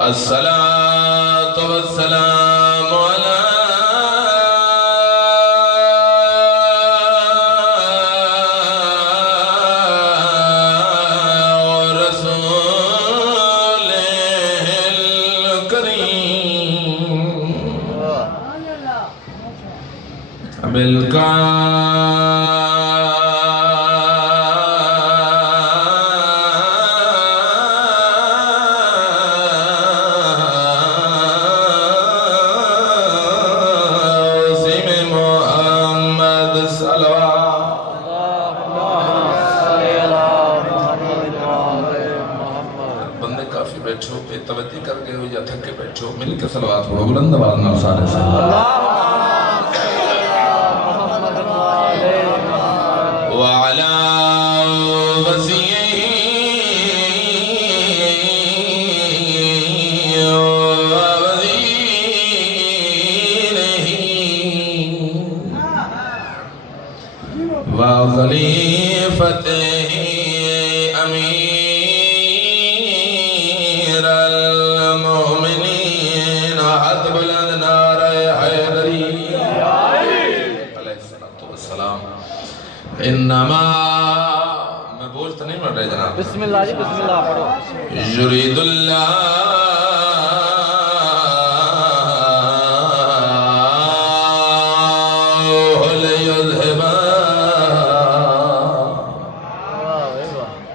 الصلاة والسلام على بندے کافی بیٹھو پہ توجہ کر کے ہو یا تھک کے بیٹھو مل کے صلوات پڑھو بلند آواز نال سارے سے وعلى وزيه وخليفته أمير المؤمنين حتب الأنار حيدري عليه الصلاة والسلام انما میں بولتا نہیں مر رہے جناب بسم اللہ جی بسم اللہ پڑھو یرید اللہ لیذہب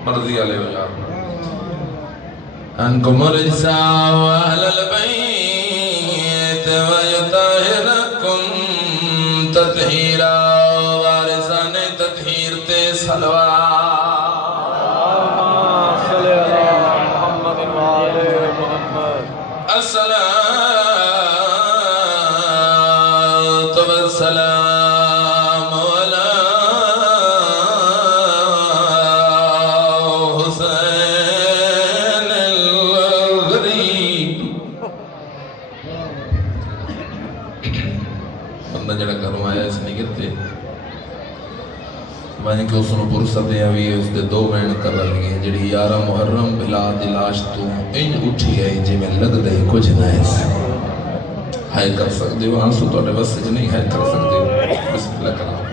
مرضی علیہ وجہ انکم الرجسا واہل البیت ویطہرکم تطہیرا الصلاة والسلام على حسين الغریب بندہ جڑا گھروں آیا اس نہیں گرتے میں کہ اس نے پرسد دیا بھی اس دے دو وین کر لگی ہیں جڑی 11 محرم بلا دلاش تو انج اٹھی ہے جی میں لگ دے کچھ نہ ایسے ہائے کر سکتے ہو آنسو تو اٹھے بس نہیں ہائے کر سکتے ہو بسم اللہ کرام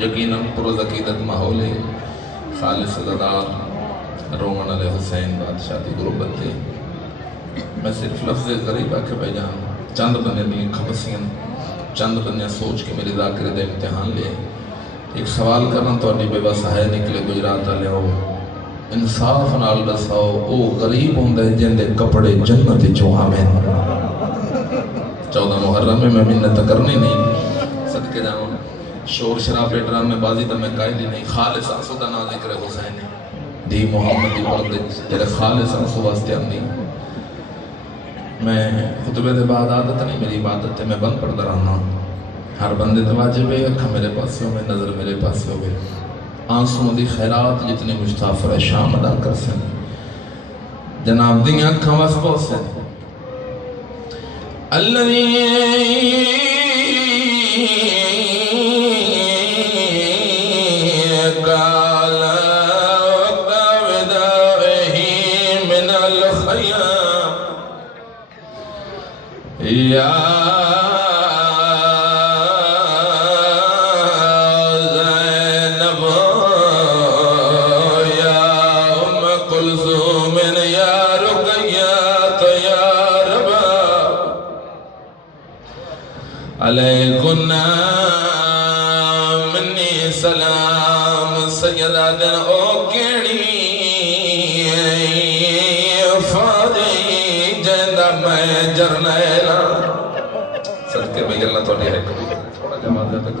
یقیناً پروز عقیدت ماحول خالص عزدار رومن علیہ حسین بادشاہ دی غربت تھے میں صرف لفظ غریب آکے بے جان چند بندے نہیں خبسین چند بندے سوچ کے میری ذاکرے دے امتحان لے ایک سوال کرنا تو اڈی بے بس ہے نکلے گجرات والے ہو انصاف نال دساؤ او غریب ہوندے جن دے کپڑے جنت چوں آمین 14 محرم میں منت کرنی نہیں صدقے جاؤں شور شرابے ڈرامے بازی تو میں قائد ہی نہیں خالص آنسو دا نا ذکر حسین دی محمد دی پردے جیرے خالص آنسو واسطے اندی میں خطبے دے بعد عادت نہیں میری عبادت ہے میں بند پڑھ رہا ہر بندے تواجب ہے اکھا میرے پاس ہوئے نظر میرے پاس ہوئے آنسوں دی خیرات جتنے مجتافر شام ادا کر سن جناب دی اکھا واسبو سے الذی قال وقت وداعه من الخیام یا علیکن منی سلام سیدہ دن او کیڑی فادی جندہ میں جرنیلا صدقے میں اللہ تو نہیں ہے تھوڑا جماعت ہے تک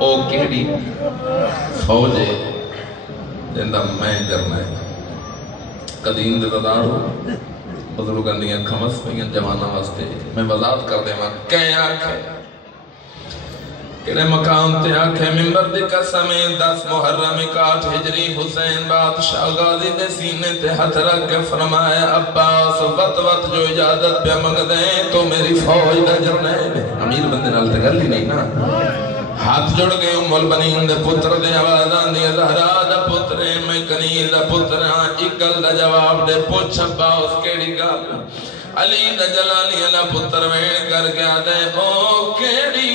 او کیڑی فوجے جندہ میں جرنیلا قدیم ددار ہو بزرگان دیا کھمس پہین جوانہ واسطے میں وضاحت کر دے ماں کہیں آنکھیں کڑے مقام تے آنکھیں ممبر دی قسمیں 10 محرم 61 ہجری حسین بادشاہ غازی دے سینے تے ہتھ رکھ کے فرمائے عباس وقت جو اجازت پہ منگ دیں تو میری فوج دا جرنے امیر بندے نال تے گل ہی نہیں نا ہاتھ جڑ گئے ام البنین دے پتر دے آوازان دے زہرا دا پترے میں میں کنیز دا پتر ہاں ایک گل دا جواب دے پوچھ عباس کیڑی گل علی دا جلالی اللہ پتر وین کر کے آدھے او کیڑی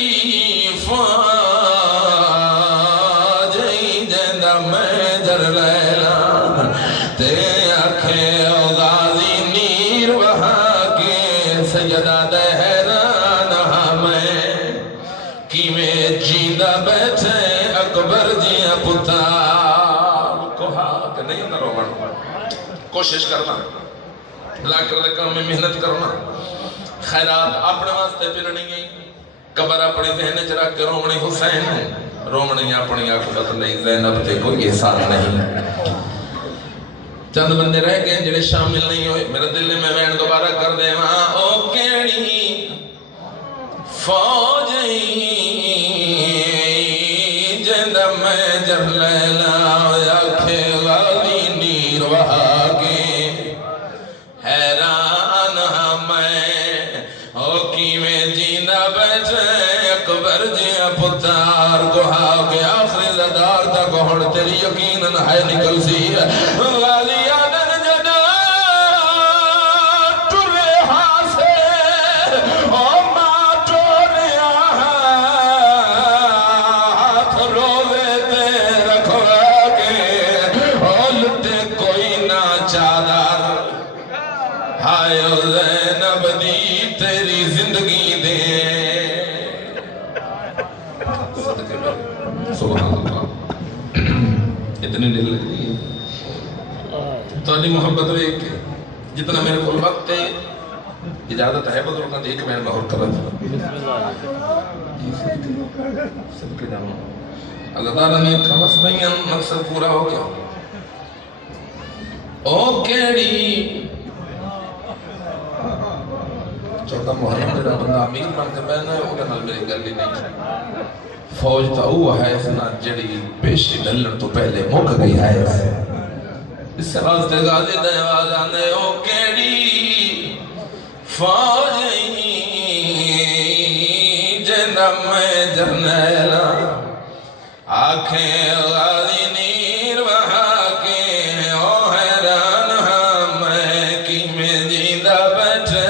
فاجئی جیندہ میں جر لیلا تے آکھے او غازی نیر وہاں کے سیدہ دہران ہمیں کی میں جیندہ بیٹھے اکبر جیاں پتار کوہا کہ نہیں ہوتا رومن کوشش کرنا لاکھ رقم میں محنت کرنا خیرات اپنے واسطے پھرنی گئی قبر اپنی ذہن چ رکھ کے رومنی حسین رومنی اپنی عاقبت نہیں زینب تے کوئی احسان نہیں چند بندے رہ گئے جڑے شامل نہیں ہوئے میرے دل میں وین دوبارہ کر دے وہاں او کیڑی فوجی جند میں جر لیلا آکھے غازی نیر وہاں کے حیران ہمیں او کی میں جینا بیٹھے اکبر جیاں پتار گوہا کے آخری زدار تک ہوڑ تیری یقیناً ہے نکل سی غازی آدن جنا ٹرے ہاسے او ماں ٹوریا ہاتھ روزے تے رکھوا کے او لٹے کوئی نہ چادر ہائے او زینب دی تیری زندگی دے صدقے میں سبحان اللہ اتنی دل لگ رہی ہے تو علی محبت میں ایک جتنا میرے کو وقت ہے اجازت ہے بزرگاں ایک میں بہر کرت صدقے جانو اللہ تعالیٰ نے کھمس نہیں مقصد پورا ہو گیا او کیڑی چوتھا محرم جڑا بندہ امیر بن کے بینا ہے وہ نال میری گل ہی نہیں فوج تا وہ ہے سنا جڑی پیشی ڈلن تو پہلے مک گئی ہے اس سے واسطے غازی دا آواز آنے او کیڑی فوج جنہ میں جرنیلا آنکھیں غازی نیر وہاں کے او حیران ہمیں کی میں جیندہ بیٹھے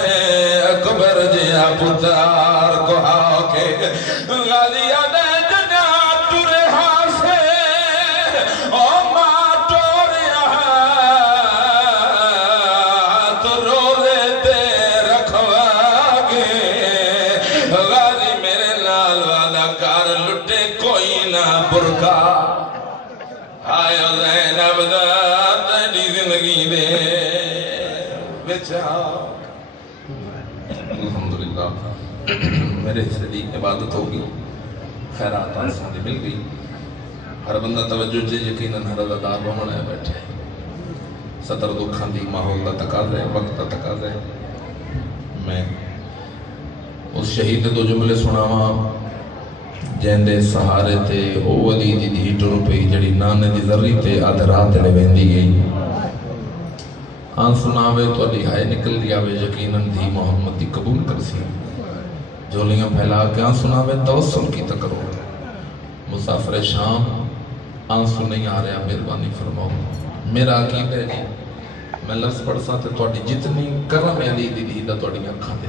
اکبر جیا پتار کو آکے غازی آدھے جنا ٹورے ہاسے او ماں ٹوریا تو روزے تے رکھوا گے غازی میرے لال والا کار لٹے کوئی نہ برکا آئے زینب دا تیری زندگی دے بچا الحمدللہ میرے حصے دی عبادت ہوگی خیرات آسان دی مل گئی ہر بندہ توجہ جے یقیناً ہر عزادار رومن ہے بیٹھے صدر دکھان دی ماحول دا تقاضا ہے وقت دا تقاضا ہے میں اس شہید دو جملے سناواں جیندے سہارے تے او ولی دی دھی ٹر پئی جڑی نانے دی ذری تے آدھ رات لے ویندی گئی آن سناوے تو علی ہائے نکل دیا وے یقیناً دھی محمد دی قبول کر سی جھولیاں پھیلا کے آن سناوے توسل کی تکرو مسافر شام آن سن نہیں آ رہا مہربانی فرماؤ میرا عقیدہ ہے جی میں لفظ پڑھ سا تے توڑی جتنی کرم علی دی دھی دا توڑی اکھا دے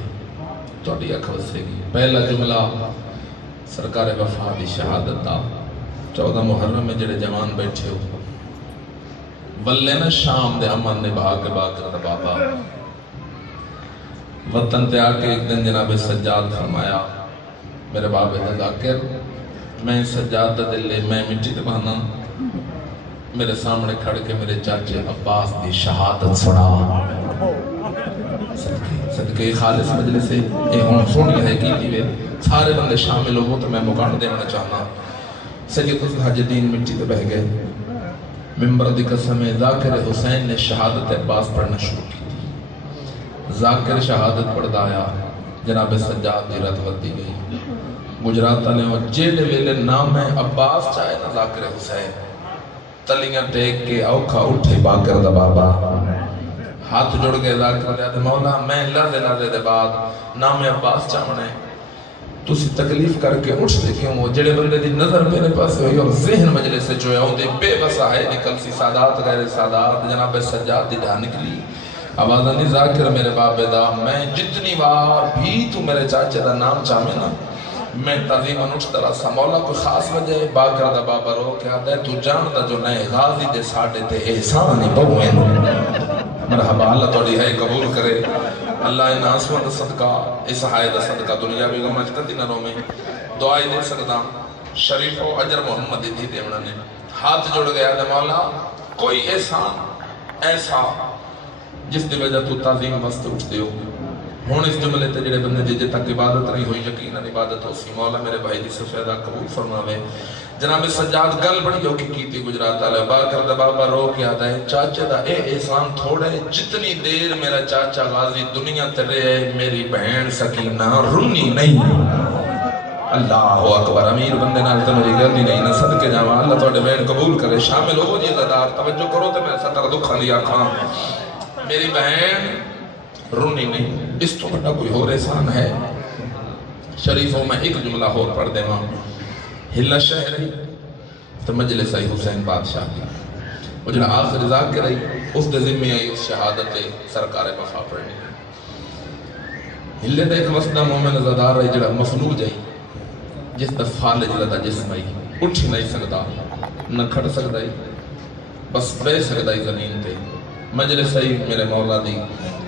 توڑی اکھا وسے گی پہلا جملہ سرکار وفا دی شہادت دا 14 محرم میں جڑے جوان بیٹھے ہو ولے نا شام دے امن نے بھاگ کر بابا وطن تے آکے ایک دن جناب سجاد فرمایا میرے بابے دا ذاکر میں سجاد دا دل لے میں مٹی دے بہانا میرے سامنے کھڑ کے میرے چاچے عباس دی شہادت سنا صدقے خالص مجلس سے اے ہون سونی ہے کی دیوے سارے بندے شامل ہو تو میں مکان دینا چاہنا سید حج الدین مٹی تے بہ گئے ممبر دی قسم ذاکر حسین نے شہادت عباس پڑھنا شروع کی تھی ذاکر شہادت پڑھدا آیا جناب سجاد دی رت ودی گئی گجرات نے وہ جیڑے ویلے نام ہے عباس چاہے نا ذاکر حسین تلیاں ٹیک کے اوکھا اٹھے باکر دا بابا ہاتھ جڑ گئے ذاکر دے مولا میں لازے دے بعد نام عباس چاہنے تسی تکلیف کر کے اٹھتے کیوں ہو؟ جڑے بندے دی نظر میرے پاس ہوئی اور ذہن مجلس سے جو ہے ہوندے بے بسا ہے نکل سی سادات غیر سادات جناب سجاد دی جا نکلی آوازہ نہیں ذاکر میرے بابے دا میں جتنی بار بھی تو میرے چاچے دا نام چاہمیں نا میں تعظیم انوشتر رہا سا مولا کوئی خاص وجہ ہے باکر دا بابا رو کیا دے تو جان دا جو نئے غازی دے ساڑھے تے احسانی بہویں مرحبا اللہ توڑی ہے قبول کرے اللہ ان آسمان دا صدقہ اس حائے دا صدقہ دنیا بھی غمج کر دیناروں میں دعائی دے سکتا شریف و عجر محمد دی دیونا نے ہاتھ جوڑ گیا دے مولا کوئی احسان ایسا جس دی وجہ تو تعظیم واسطے اٹھ دیو ہون اس جملے تے جڑے بندے جے تک عبادت نہیں ہوئی یقیناً عبادت ہو سی مولا میرے بھائی دی سفیدہ قبول فرماوے جناب سجاد گل بڑی جو کی گجرات آلے باکر دا بابا رو کے آتا ہے چاچا دا اے احسان تھوڑے جتنی دیر میرا چاچا غازی دنیا ترے ہے میری بہن سکینہ رنی نہیں اللہ اکبر امیر بندے نال تے میری گل نہیں نہ صدقے جاواں اللہ تواڈے بہن قبول کرے شامل ہو جی زدار توجہ کرو تے میں ستر دکھ علی آکھاں میری بہن رونی نہیں اس تو بڑا کوئی اور احسان ہے شریفوں میں ایک جملہ اور پڑھ دے ماں ہلا شہری تو مجلس آئی حسین بادشاہ کی وہ جنہا آخر ذاکر آئی اس دے ذمہ آئی اس شہادت سرکار وفا پڑھنی ہلے دے ایک وسطہ مومن زدار رہی جڑا مفلوج آئی جس دا فالج لدہ جسم آئی اٹھ نہیں سکتا نہ کھڑ سکتا آئی بس بے سکتا آئی زمین تے مجلس آئی میرے مولا دی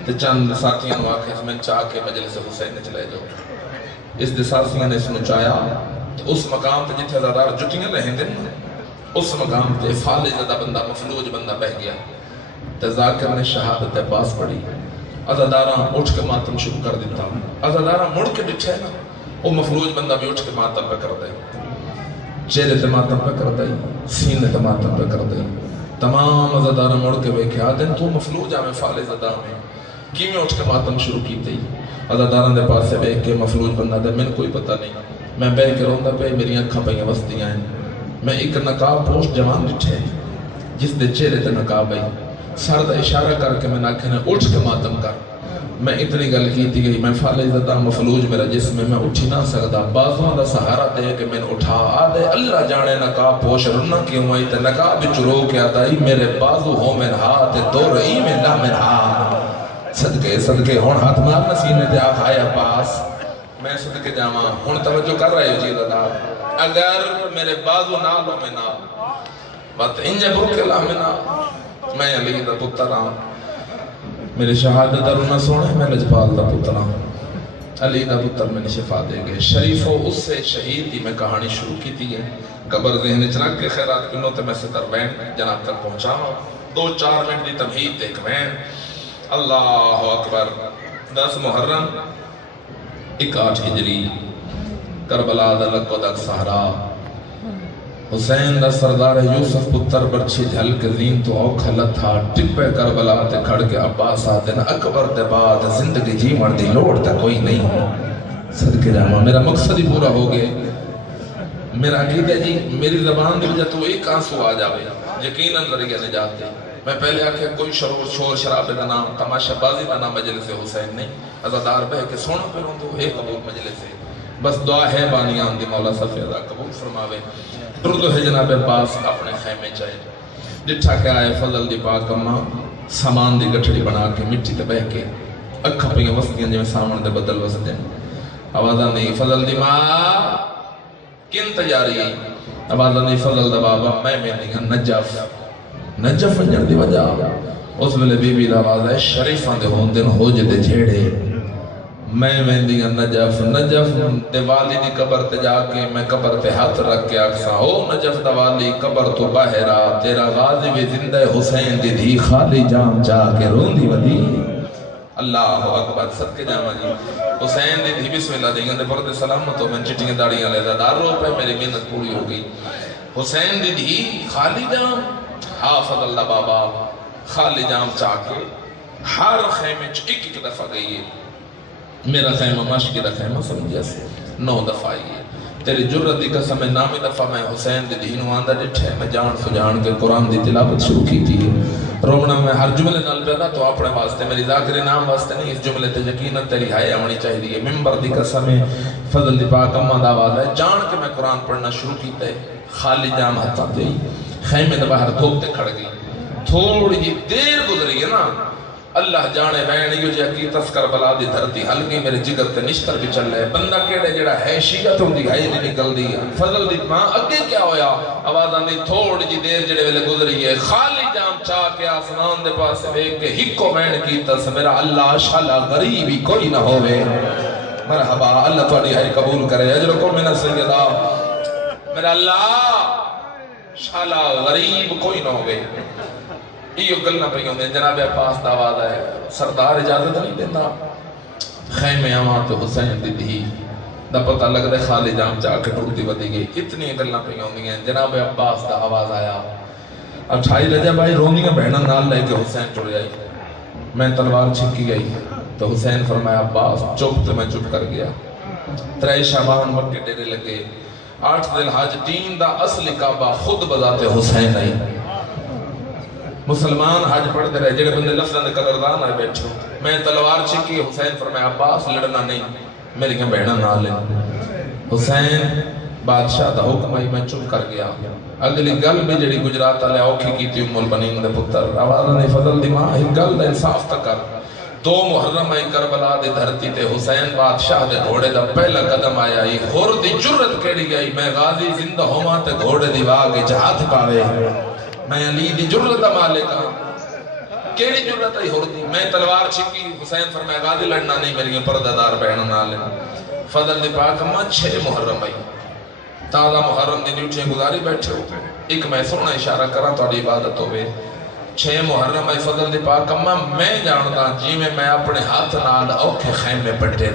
تے چند ساتھیاں واقع میں چاہ کے مجلس حسین نے چلے جاؤ اس دے ساتھیاں نے اس نے چاہیا تو اس مقام تے جتھے زدار جٹیاں رہیں دن اس مقام تے فالج لدہ بندہ مفلوج بندہ بہ گیا تے ذاکر نے شہادت پاس پڑھی عزاداراں اٹھ کے ماتم شروع کر دیتا عزاداراں مڑ کے ڈٹھے نا وہ مفلوج بندہ بھی اٹھ کے ماتم پہ کر دے چہرے تے ماتم پہ کر دے سینے تے ماتم پہ کر دے تمام عزاداراں مڑ کے وے کیا دن تو مفلوج آمیں فالج زدہ میں کی میں اٹھ کے ماتم شروع کی تھی عزاداراں دے پاس سے بیک کے مفلوج بندہ دے میں کوئی پتہ نہیں میں بے کے روندہ پہ میری اکھاں پہ وستیاں ہیں میں ایک نقاب پوش جوان ڈٹھے جس دے چہرے تے نقاب آئی سر دا اشارہ کر کے میں ناکھنے اٹھ کے ماتم کر میں اتنی گل کی تھی گئی میں فالج زدہ مفلوج میرا جسم میں اٹھی نہ سکتا بازوان دا سہارا دے کے میں اٹھا آدھے اللہ جانے نقاب پوش رنہ کیوں آئی تے نقاب چرو کے آتا ہی میرے بازو ہو میں نہا تے دو رئی میں نہ میں نہا صدقے ہون ہاتھ مارنا سینے تے آکھ آیا پاس میں صدقے جاواں ہون توجہ کر رہے ہو جی دادا اگر میرے بازو نہ لو میں نہ بات انجے بھوکے لا میں نہ میں علی دا پتر ہاں میرے شہادت درونہ سونے میں لجپال دا پتر ہاں علی دا پتر میں نے شفا دے گئے شریفوں اس سے شہید دی میں کہانی شروع کی تھی قبر ذہن چنک کے خیرات کنوں تے میں سے تربین جناب تک پہنچا ہوں 2-4 منٹ دی تمہید دیکھ میں اللہ اکبر 10 محرم 8 ہجری کربلا دا لکو دک سہرا حسین دا سردار یوسف پتر برچی جھل کے زین تو اوکھا لتھا ٹپے کربلا تے کھڑ کے عباس آتے نا اکبر دے بعد زندگی جی مردی لوڑ تا کوئی نہیں صدقے جاما میرا مقصد ہی پورا ہو گئے میرا عقیدہ جی میری زبان دی وجہ تو ایک آنسو آ جاوے یقیناً ذریعہ نجات دے میں پہلے آکھے کوئی شور شرابے دا نام تماشا بازی دا نام مجلس حسین نہیں عزادار بہ کے سونا پہ رہوں دو ایک قبول مجلس ہے بس دعا ہے بانیان دی مولا سفیدہ قبول فرماوے درود ہے جناب پاس اپنے خیمے چاہے جٹھا کے آئے فضل دی پاک اماں سامان دی گٹھڑی بنا کے مٹی تے بہ کے اکھا پہ وسطیاں جو سامان دے بدل وسط دیں آوازہ نہیں فضل دی ماں کن تجاری آوازہ نہیں فضل دا بابا میں نہیں نجف انجر دی وجہ اس ویلے بی بی دا آواز ہے شریفاں دے ہون دن ہو جدے جھیڑے میں ویندیاں نجف دے والی دی قبر تے جا کے میں قبر تے ہاتھ رکھ کے آکسا او نجف دا والی قبر تو باہرا تیرا غازی بھی زندہ حسین دی دھی خالی جام جا کے رون دی ودی اللہ اکبر صدقے جاما جی حسین دی دھی بسم اللہ دیگن دے پردے سلامت ہو میں چٹنگ داڑیاں لے دار رو پہ میری محنت پوری ہو گئی حسین دی دھی خالی جام حافظ اللہ بابا خالی جام چاہ کے ہر خیمے ایک دفعہ گئی ہے میرا خیمہ مشکی دا خیمہ سمجھے سے 9 دفعہ آئی ہے تیری جرت دی قسم 9 دفعہ میں حسین دی دینو آندہ ڈٹھے میں جان سجان کے قرآن دی تلاوت شروع کی تھی رومنا میں ہر جملے نال پیدا تو اپنے واسطے میری ذاکر نام واسطے نہیں، اس جملے تے یقیناً تیری ہائے آمنی چاہیے. ممبر دی قسم ہے، فضل دی پاک اماں دا آواز ہے. جان کے میں قرآن پڑھنا شروع کیتا ہے، خالی جام ہتھاں تے خیمے دے باہر دھوپ تے کھڑ گئی. تھوڑی جی دیر گزری ہے نا، اللہ جانے بین یو جا کی تذکر بلا دی دھرتی ہل گئی، میرے جگر تے نشتر بھی چل رہے. بندہ کیڑے جڑا ہے شیعت ہوندی ہے نہیں نکل دی. فضل دی ماں اگے کیا ہویا؟ آواز آندی تھوڑی جی دیر جڑے ویلے گزری ہے، خالی جام چاہ کے آسمان دے پاس ویکھ کے ہکو بین کیتا س میرا اللہ شالا غریبی کوئی نہ ہوے. مرحبا، اللہ تہاڈی ہائے قبول کرے. اجرکم من السیدہ. میرا اللہ شالا غریب کوئی نہ ہوے. یہ گلنا پہ ہوندے. جناب عباس دا آواز ہے، سردار اجازت نہیں دینا. خیمے آواں تو حسین دی دھی دا پتہ لگ دے خالی جام چاہ کے ٹوٹتی ودی گئی. اتنی گلنا پہ ہوندی ہیں. جناب عباس دا آواز آیا. اب چھائی رجا بھائی روندیاں بہناں نال لے کے حسین ٹر جائی. میں تلوار چھکی گئی تو حسین فرمایا عباس چپ. تو میں چپ کر گیا. 3 شعبان مکے ڈیرے لگے. 8 ذی الحج دین دا اصل کعبہ خود بذات حسین آئی. مسلمان حج پڑھتے رہے، جڑے بندے لفظاں دے قدردان آئے بیٹھو. میں تلوار چھکی. حسین فرمایا عباس لڑنا نہیں، میری بہناں نال لے. حسین بادشاہ دا حکم آئی. میں چپ کر گیا. اگلی گل بھی جڑی گجرات والے اوکھی کیتی ام البنین دے پتر. آواز نے فضل دی ماں ایک گل دا انصاف تک کر. 2 محرم آئی کربلا دی دھرتی تے حسین بادشاہ دے گھوڑے دا پہلا قدم آیا. ہور دی جرت کیڑی گئی؟ میں غازی زندہ ہوواں تے گھوڑے دی واگ وچ ہاتھ پاوے. میں علی دی جرت دا مالک ہاں. کیڑی جرت آئی ہور دی؟ میں تلوار چھکی. حسین فرمایا غازی لڑنا نہیں، میری پردہ دار بہنوں نال. فضل دی پاک اماں 6 محرم آئی. تازہ محرم دی ڈیوٹیاں گزاری بیٹھے ہو. ایک میں سونا اشارہ کراں تہاڈی عبادت ہوے. 6 محرم آئی. فضل دی پاک اماں میں جاندا جی میں اپنے ہاتھ نال اوکھے خیمے پٹے.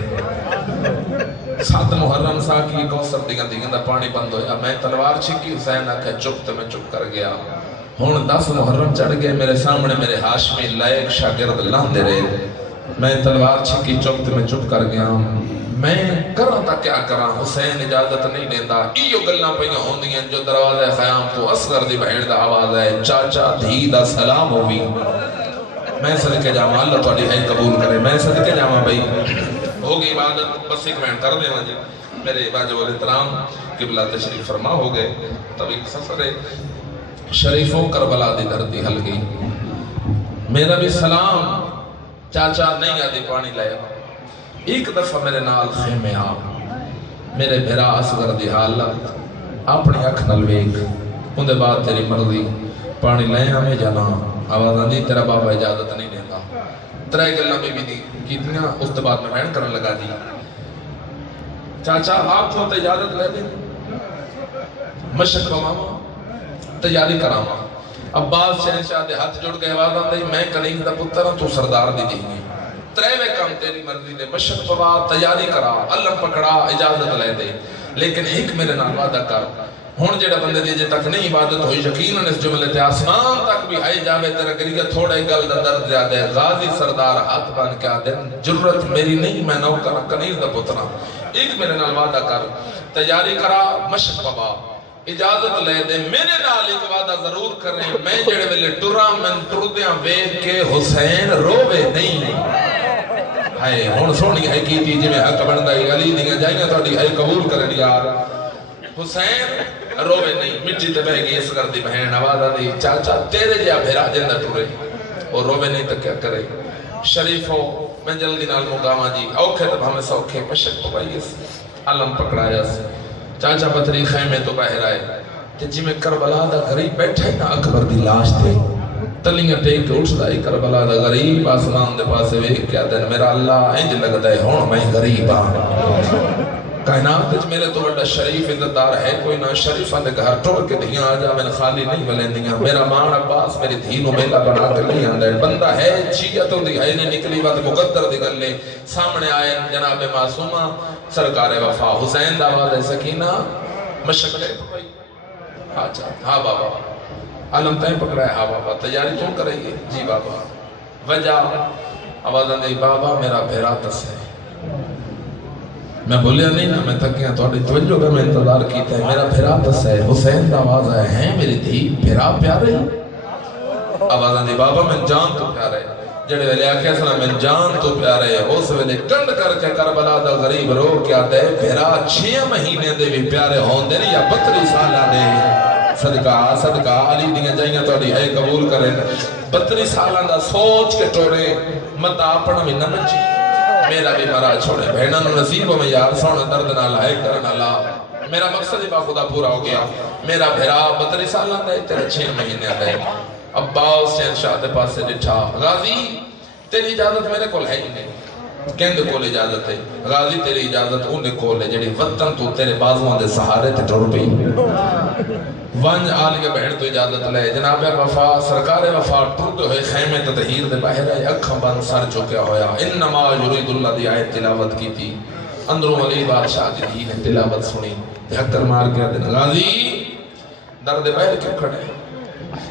7 محرم سا کی کوثر دیگاں دا پانی بند ہویا. میں تلوار چھکی. حسین آکھے چپ. تے میں چپ کر گیا. ہن 10 محرم چڑھ گئے. میرے سامنے میرے ہاشمی لائق شاگرد لاندے رہے. میں تلوار چھکی. چپ. تے میں چپ کر گیا. میں کراں تا کیا کراں؟ حسین اجازت نہیں دیندا. ایو گلاں پئیاں ہوندیاں جو دروازے خیام تو اصغر دی بہن دا آواز ہے، چاچا دھی دا سلام ہووی. میں صدقے جاواں، اللہ تہاڈی ہے قبول کرے. میں صدقے جاواں بھائی. ہو گئی عبادت. بس ایک منٹ کر دیواں جی. میرے واجب الاحترام قبلہ تشریف فرما ہو گئے. تب ایک سفر شریفوں کربلا دی دھرتی ہل گئی. میرا بھی سلام چاچا نہیں آدھی پانی لایا. ایک دفعہ میرے نال خیمے آ. میرے بھرا اصغر دی حالت اپنی اکھ نال ویکھ. اندے بعد تیری مرضی پانی لے آویں جانا. آواز آندی تیرا بابا اجازت نہیں دیندا. 3 گلاں بی بی دی کیتیاں. اس کے بعد میں بہن کرن لگا جی چاچا آپ کو اجازت لے دیں، مشق بواواں، تیاری کراواں. عباس شہنشاہ دے ہاتھ جڑ گئے. آواز آندی میں کنیز دا پتر ہاں، تو سردار دی دھی ہے. 3 کام تیری مرضی دے. مشق پوا، تیاری کرا، علم پکڑا، اجازت لے دے. لیکن ایک میرے نال وعدہ کر. ہن جڑا بندے دی اجے تک نہیں عبادت ہوئی، یقیناً اس جملے تے آسمان تک بھی آئی جاوے تیرا گریہ تھوڑا گل دا درد زیادہ ہے. غازی سردار ہاتھ بن کے آدھے جرت میری نہیں، میں نوکر کنیز دا پتر. ایک میرے نال وعدہ کر، تیاری کرا، مشق پوا، اجازت لے دے. میرے نال ایک وعدہ ضرور کریں، میں جڑے ویلے ٹراں میں ٹردیاں ویکھ کے حسین روے نہیں. ہائے ہن سونی ہے کیتی جی میں حق بندا ہے. علی دیاں جائیاں تہاڈی ہے قبول کرن یار. حسین روے نہیں. مٹی تے بہ گئی اصغر دی بہن. آواز آندی چاچا تیرے جا بھرا جندا ٹرے اور روے نہیں تے کیا کرے. شریفو میں جلدی نال مقامہ جی. اوکھے تے ہمیں سوکھے. مشق پائی علم پکڑایا. چاچا پتری خیمے تو باہر آئے تے جی میں کربلا دا غریب بیٹھا ہے نا اکبر دی لاش تے تلیاں ٹیک کے اٹھدا ہے. کربلا دا غریب آسمان دے پاسے ویکھ کے آدھے میرا اللہ انج لگدا ہے ہن میں غریب ہاں. کائنات وچ میرے تو بڑا شریف عزتدار ہے کوئی نہ. شریفاں دے گھر ٹر کے دھیاں آ جا میں خالی نہیں ملیندیاں. میرا مان عباس میری دھی نو میلا بنا کے نہیں آندا. بندہ ہے شیعت دی ہے نہیں نکلی بات مقدر دی گل ہے. سامنے آئے جناب معصومہ سرکار وفا. حسین دا آواز ہے سکینہ مشق ہے بھائی. اچھا ہاں بابا. علم تائیں پکڑا ہے. ہاں بابا. تیاری کیوں کریں گے؟ جی بابا. وجہ آواز آندی بابا میرا بھیرا تس ہے. میں بولیا نہیں نا، میں تھکیاں تھوڑی توجہ کا میں انتظار کیتا ہے. میرا بھیرا تس ہے. حسین دا آواز ہے میری دھی بھیرا پیارے. آوازاں دی بابا میں جان تو پیارے جڑے ویلے آکھیا سنا میں جان تو پیارے اس ویلے کنڈ کر کے کربلا دا غریب رو کے آتا ہے بھیرا 6 مہینے دے بھی پیارے ہون دے یا 32 سالہ دے صدقہ علی دیاں جائیاں تو ہے قبول کریں 32 سالہ دا سوچ کے ٹوڑے مت اپنا بھی نہ منجی میرا بھی مرا چھوڑے بہنوں نصیب میں یار سونا درد نہ لائے کرنا لا میرا مقصد ہی با خدا پورا ہو گیا میرا بھیرا 32 سالہ دے تیرے 6 مہینے دے عباس چین شاہ دے پاس سے ڈٹھا غازی تیری اجازت میرے کول ہے ہی نہیں کہندے کول اجازت ہے غازی تیری اجازت انہیں کول ہے جڑی وطن تو تیرے بازوان دے سہارے تے ٹر پئی ونج آلیہ بہن تو اجازت لے جناب وفا سرکار وفا ٹوٹے ہوئے خیمے تطہیر دے باہر آئے اکھاں بند سر چکیا ہویا انما یرید اللہ دی آیت تلاوت کی تھی اندروں علی بادشاہ دی نے تلاوت سنی دھکر مار کے دن غازی درد باہر کیوں کھڑے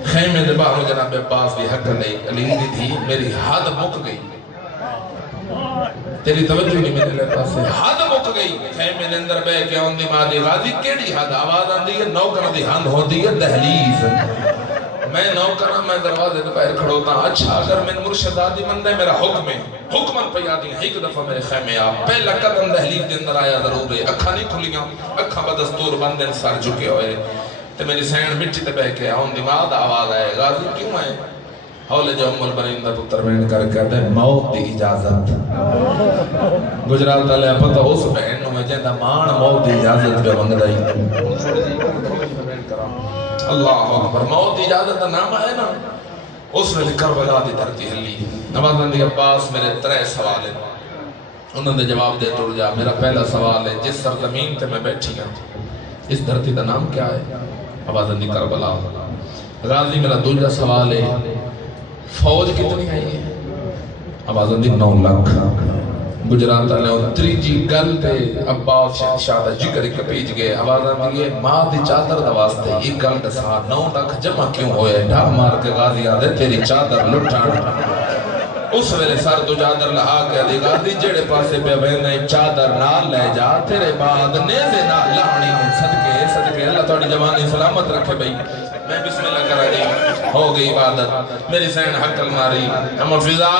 خیمے دے باہر جناب عباس دی حق لئی علی دی تھی میری حد مک گئی تیری توجہ نہیں میرے لئے پاس ہے حد مک گئی خیمے دے اندر بے کے آن دی مادی غازی کیڑی حد آواز آن دی ہے نوکر دی حد ہوتی ہے دہلیز میں نوکرہ میں دروازے دے باہر کھڑوتا اچھا اگر من مرشد آدی من دے میرا حکم ہے حکمن پہ آدی ہیں ایک دفعہ میرے خیمے آ پہلا قدم دہلیز دے اندر آیا ضرور ہے اکھا نہیں کھلیاں اکھا بدستور بندن سر جھکے ہوئے تو میری سینڈ مٹی تے بہ کے آن دی ماد آواز آئے غازی کیوں آئے حول جو ام البرین دا پتر بہن کر کہتے ہیں موت دی اجازت گجرات علیہ پتہ اس بہن میں جہاں مان موت دی اجازت پہ منگ رہی اللہ اکبر موت دی اجازت دا نام ہے نا اس نے کربلا دی دھرتی ہلی نوازن دی عباس میرے 3 سوال ہیں انہوں نے جواب دے توڑ جا میرا پہلا سوال ہے جس سرزمین تے میں بیٹھی ہوں اس دھرتی دا نام کیا ہے نوازن دی کربلا غازی میرا دوسرا سوال ہے فوج کتنی آئی ہے آوازن دی 9 لاکھ گجرات آلے اور تریجی گل تے عباس شاہ دا جگر ایک پیج گئے آوازن دی ماں دی چادر دا واسطے ایک گل دسا 9 لاکھ جمع کیوں ہوئے ڈھا مار کے غازی آدھے تیری چادر لٹھانا اس ویلے سر تو چادر لہا کے دی غازی جڑے پاسے پہ وینے چادر نال لے جا تیرے بعد نیزے نال لہنی صدقے اللہ توڑی جوانی سلامت رکھے بھئی میں بسم اللہ کرا دی ہو گئی عبادت میری سین حقل ماری اما فضا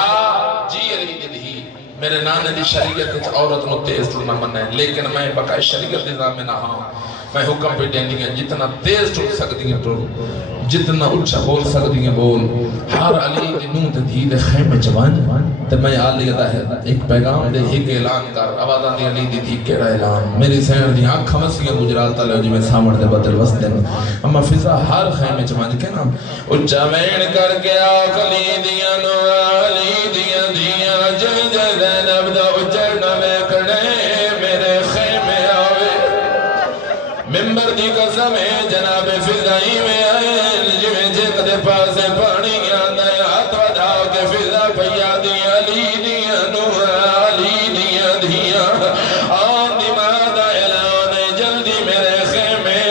جی علی دی میرے نانے دی شریعت عورت نو تیز تو نہ منے لیکن میں بقائے شریعت نظام میں نہ ہاں میں حکم پہ دینی ہے جتنا تیز ٹوٹ سکتی ہیں ٹوٹ جتنا اچھا بول سکتی ہیں بول ہر علی دی نون تے دھی دے خیمہ جوان تے میں علی دا ہے ایک پیغام دے ایک اعلان کر آوازان دی علی دی دھی کیڑا اعلان میری سین دی آنکھ مسیح گجرات تلے جو میں سامر دے بدل وسطن اما فضا ہر خیمہ جوان کے نام اچھا وین کر کے آکھ علی دیاں نو علی دیاں دیاں جل جل زینب دا اجڑنا میں کڑے میرے خیمے آوے ممبر دی قسم ہے جناب فضائی میں آئے جویں جیک دے پاسے پانی آنا ہے ہاتھ ودھا کے فضا پیا دی علی دیاں نو علی دیاں دیاں آن دی مادہ اعلان جلدی میرے خیمے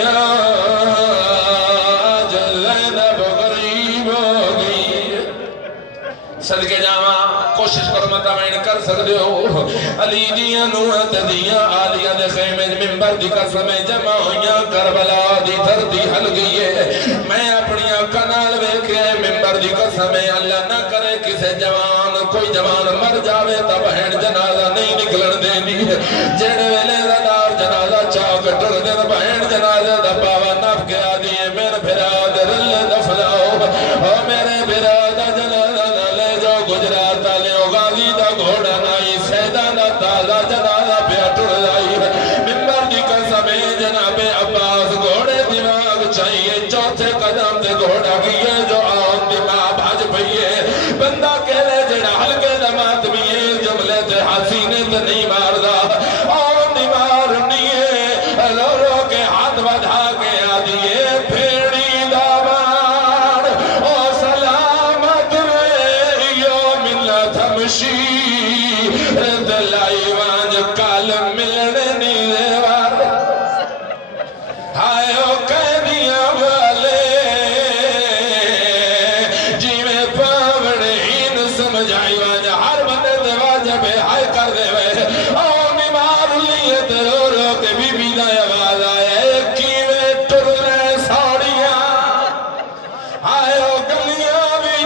جل زینب غریب ہو گئی صدقے جاواں کوشش کرو مطا میں کر سکتے ہو علی دیاں نوحت دیاں آلیہ دے خیمے ممبر دی قسم جمع ہویاں کربلا دی دھرتی ہل گئی ہے میں اپنی کنال ویکھے ممبر دی قسم اللہ نہ کرے کسے جوان کوئی جوان مر جاوے تا بہن جنازہ نہیں نکلن دینی جڑے ویلے دار جنازہ چاک ٹر دے بہن جنازہ دا پاوا نف کے آدھی ہے میرے بھرا دے رل دفلاؤ او میرے بھرا دا جنازہ نہ لے جاؤ گجرات آلے غازی دا گھوڑا نائی سیدانہ تازہ جنازہ پہ ٹر جائی ممبر دی قسم جناب عباس گھوڑے دماغ چاہیے چوتھے قدم دے گھوڑا کیے جو آن دماغ بھاج پئیے بندہ کہلے جڑا ہلکے دمات بھی جملے تے حسینے تے نہیں ماردا آن دماغ نیے رو رو کے ہاتھ بدھا کے آدھیے پھیڑی دامار او سلامت رے یوم اللہ تھمشی دلائی وانج کال ملنے نیزے وار ہائے او قیدیاں والے جی میں پاوڑے ہین سمجھائی وانج ہر بندے دے واجب ہائے کر دے وے او نمار لیے رو رو کے بی بی دا آواز آئے کیویں ٹر رہے ساڑیاں ہائے او گلیاں بھی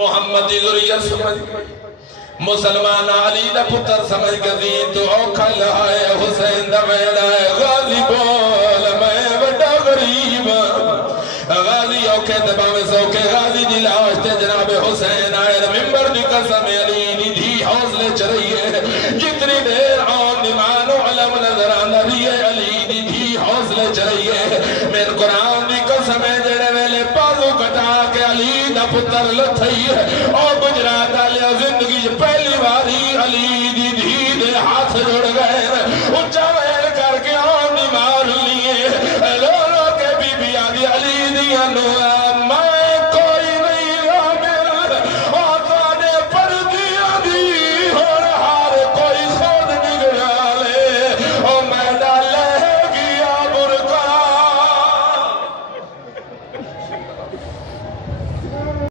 محمد دی ذریت سمجھ مسلمان علی دا پتر سمجھ کے دین تو اوکھا لائے حسین دا ویڑا ہے غازی بول میں بڑا غریب غازی اوکھے دباوے سوکے غازی دی لاش تے جناب حسین آئے ممبر دی قسم علی دی دھی حوصلے چرئیے جتنی دیر آن دیمان و علم نظر آنا بھی علی دی دھی حوصلے چرئیے میں قرآن دی قسم جڑے ویلے پازو کٹا کے علی دا پتر لتھئی ہے اور گجرات آلیا زندگی پہلی باری علی